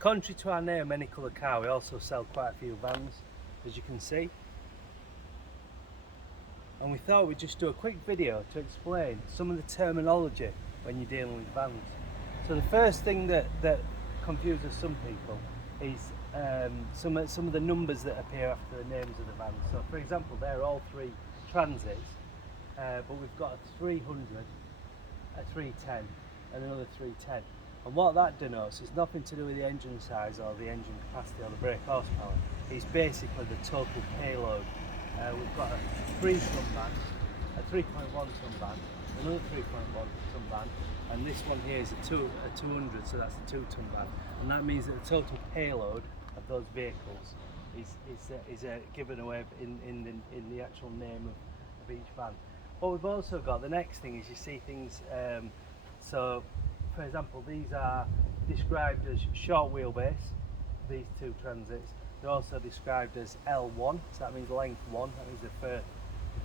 Contrary to our name, Any Colour Car, we also sell quite a few vans, as you can see. And we thought we'd just do a quick video to explain some of the terminology when you're dealing with vans. So the first thing that confuses some people is some of the numbers that appear after the names of the vans. So for example, they're all three Transits, but we've got a 300, a 310 and another 310. And what that denotes is nothing to do with the engine size or the engine capacity or the brake horsepower. It's basically the total payload. We've got a 3-ton van, a 3.1 ton van, another 3.1 ton van, and this one here is a 200, so that's a 2-ton van. And that means that the total payload of those vehicles is given away in the actual name of each van. What we've also got, the next thing is you see things, so for example, these are described as short wheelbase, these two Transits. They're also described as L1, so that means length 1, that means the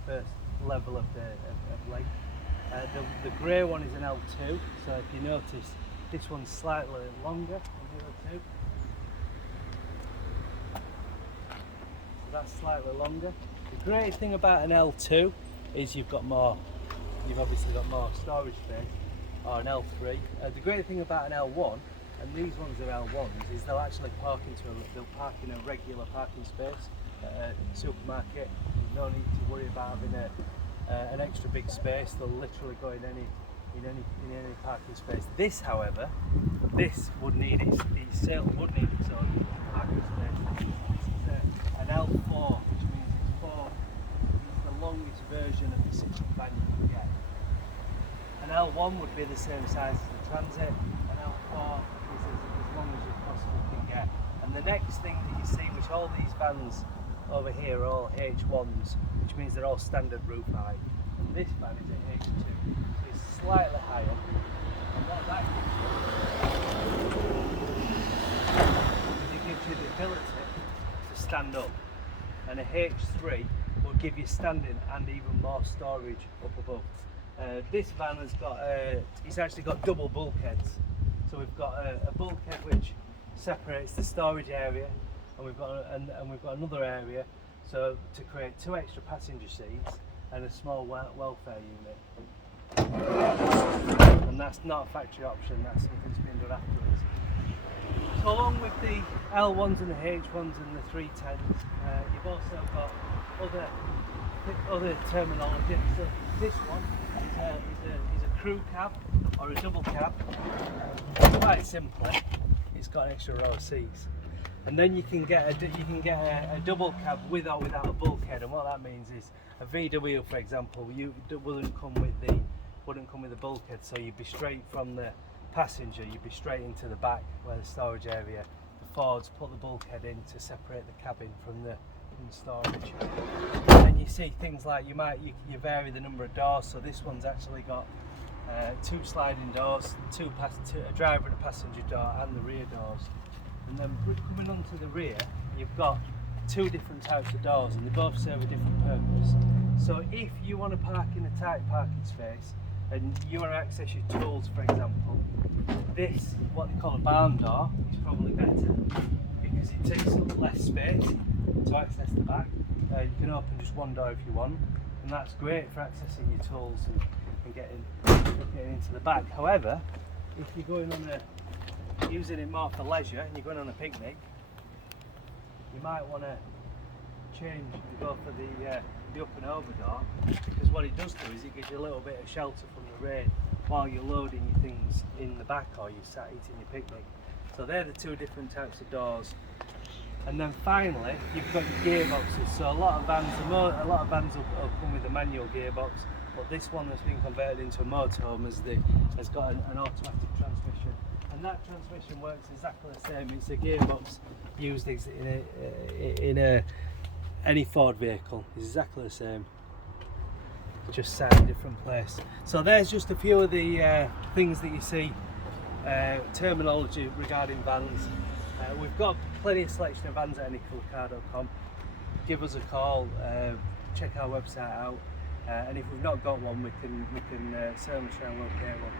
first level of length. The grey one is an L2, so if you notice, this one's slightly longer than the other two. So that's slightly longer. The great thing about an L2 is you've obviously got more storage space, or an L3. The great thing about an L1, and these ones are L1s, is they'll actually park in a regular parking space at a supermarket. There's no need to worry about having an extra big space. They'll literally go in any parking space. This, however, this would need it certainly would need its own parking space. This is an L4, which means it's the longest version of the 6-ton van you can get. An L1 would be the same size as the Transit. An L4 is as long as you possibly can get. And the next thing that you see, which all these vans over here are all H1s, which means they're all standard roof height. And this van is an H2, so it's slightly higher. And what that gives you the ability to stand up. And a H3 will give you standing and even more storage up above. This van has got it's actually got double bulkheads. So we've got a bulkhead which separates the storage area, and we've got another area so to create 2 extra passenger seats and a small welfare unit. And that's not a factory option, that's something that's been done afterwards. So along with the L1s and the H1s and the 310s, you've also got other terminology. So this one is a crew cab or a double cab. Quite simply, it's got an extra row of seats. And then you can get a double cab with or without a bulkhead. And what that means is a VW, for example, wouldn't come with the bulkhead, so you'd be straight from the passenger, you'd be straight into the back where the storage area. The Fords put the bulkhead in to separate the cabin from the storage. And you see things like you vary the number of doors. So this one's actually got 2 sliding doors, a driver and a passenger door, and the rear doors. And then coming onto the rear, you've got 2 different types of doors, and they both serve a different purpose. So if you want to park in a tight parking space and you want to access your tools, for example, this, what they call a barn door, is probably better because it takes up less space to access the back. You can open just one door if you want, and that's great for accessing your tools and getting into the back. However, if you're going on using it more for leisure and you're going on a picnic, you might want to change and go for the up and over door, because what it does do is it gives you a little bit of shelter from the rain while you're loading your things in the back or you're sat eating your picnic. So they're the 2 different types of doors. And then finally, you've got your gearboxes. So a lot of vans will come with a manual gearbox, but this one has been converted into a motorhome has got an automatic transmission. And that transmission works exactly the same. It's a gearbox used in any Ford vehicle. It's exactly the same, just sat in a different place. So there's just a few of the things that you see, terminology regarding vans. We've got plenty of selection of vans at anycolourcar.com. Give us a call, check our website out, and if we've not got one, we can certainly try and locate one.